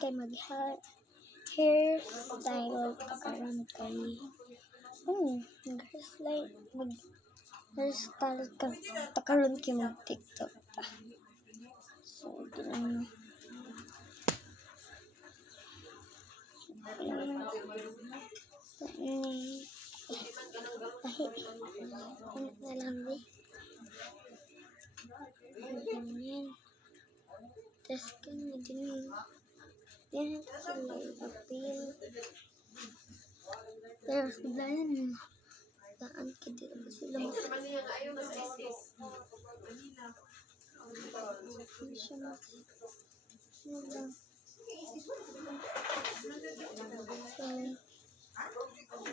kay mag-hairstyle karon kay mag-hairstyle ka karon kay mag-TikTok ta. So ganun. Ano na lang ganyan. Tapos kanya din yan sila appeal. Pero sablayan mo daan ka din ba sila mo siya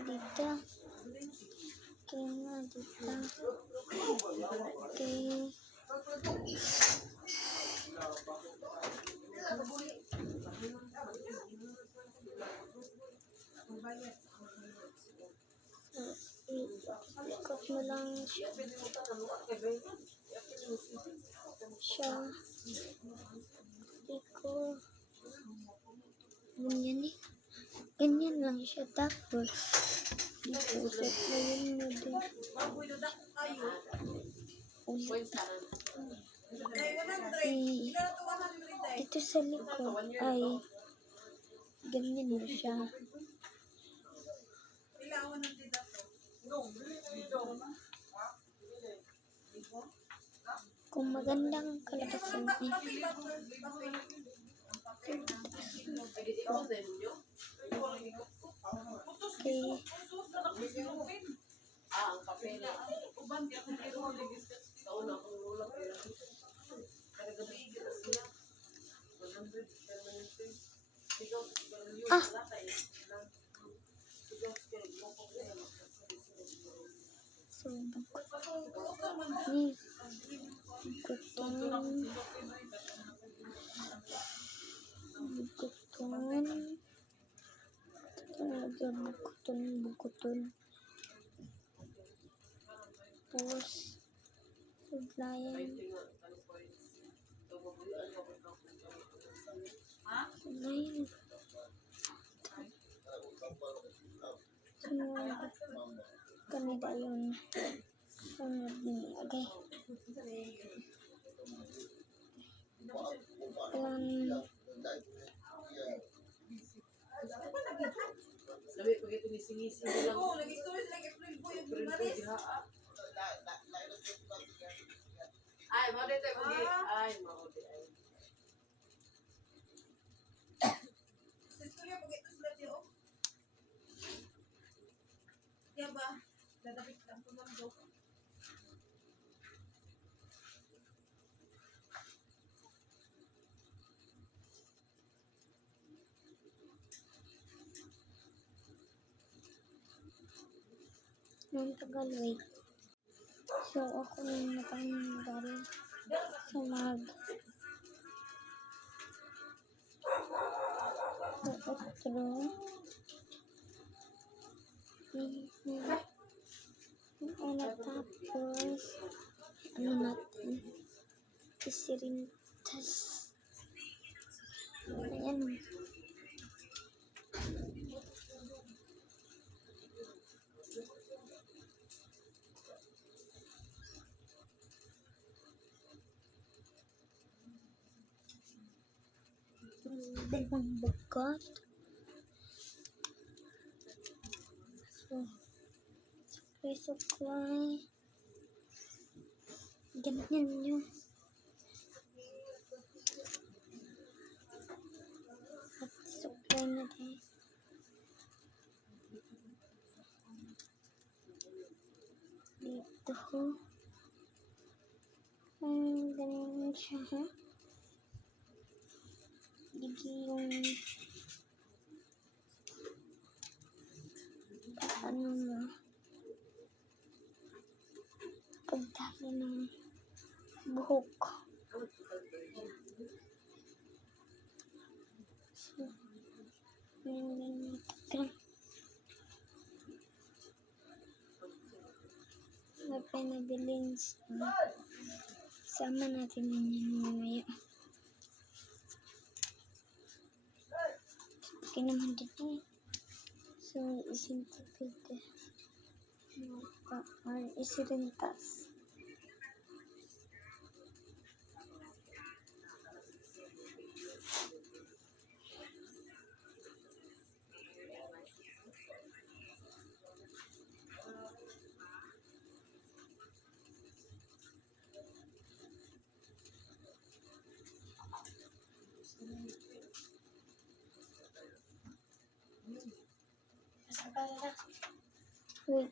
dito kaya nga dito okay. Ikot mo lang siya ikot ganyan lang siya tapos ipuset na yun mo din ulit dito sa likod ay ganyan mo siya kung magandang kalabasan okay. So bukuton tapos sablayan kanida yun sunod ni okay. Sabi pag ito nisingisi lang. Oo, nag-story sila kay April Boy yung Maris. Ay, mau dito pagi. Ay, mau dito. Sa story pag ito sila diyo. Kaya ba? Dadapit lang ko lang daw. yung tagal wait. So ako yung napangaral sa otro tapos ano natin isirintas ayan dalawang bukat so supply ganyan nyo at supply na tayo dito ganyan siya ha digi yung ano na pagdali ng buhok so may pinabiling sama natin yun mamaya Okay naman dito eh. So, isinto pwede. Isirintas. Wait.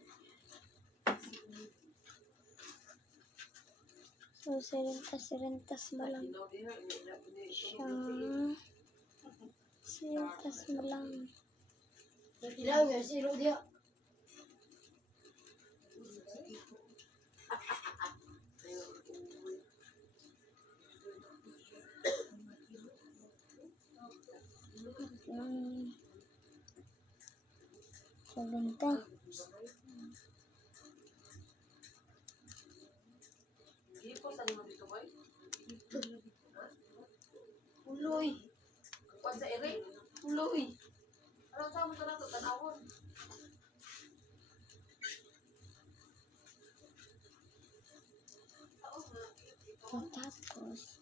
So, sirintas mo lang siya. Sirintas mo lang. Salinta. Uloy. Kuan sa ere. Uloy. Ano sa mo na to tanawon? Tapos,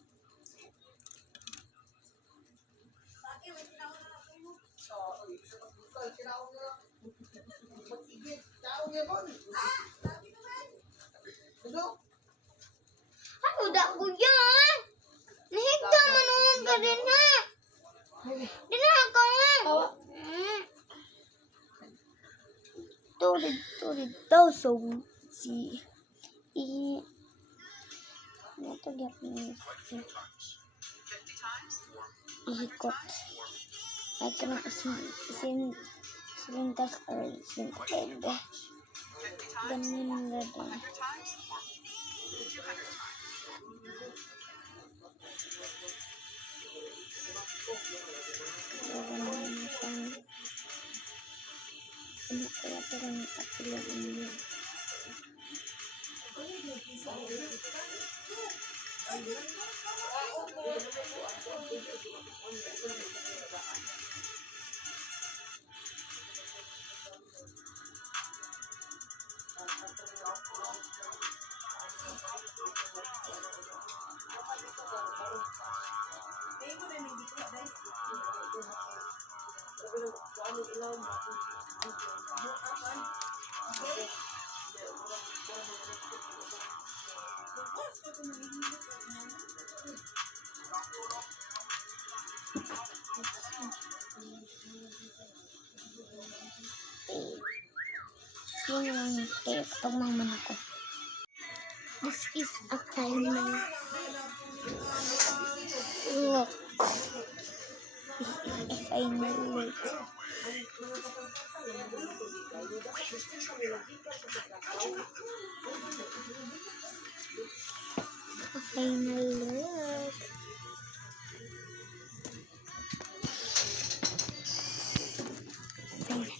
ano da ko yan? Nahigda manuhan ka din ha. Dinaka nga. Turid daw. So, si ito gapin ihikot. Ay ka ng silintas or sinted. Ganyan na din. Ano kaya ito lang atuloy niyo? Yun yung kaya kapag mangman ako. This is a final look. This is a final look. A final look.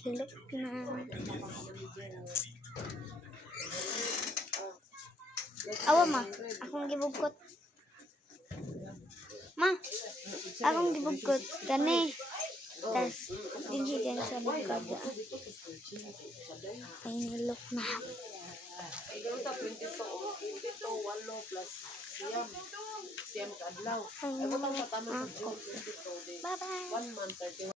Final look na. Awa ma, akong gibugkot. Ma, akong gibugkot. Kani. Tas, dinhi din sa likod. Final look na. Ay gano'n ta 22 8 plus siyam ka adlaw. Final look na ako. Bye-bye. 1 month 31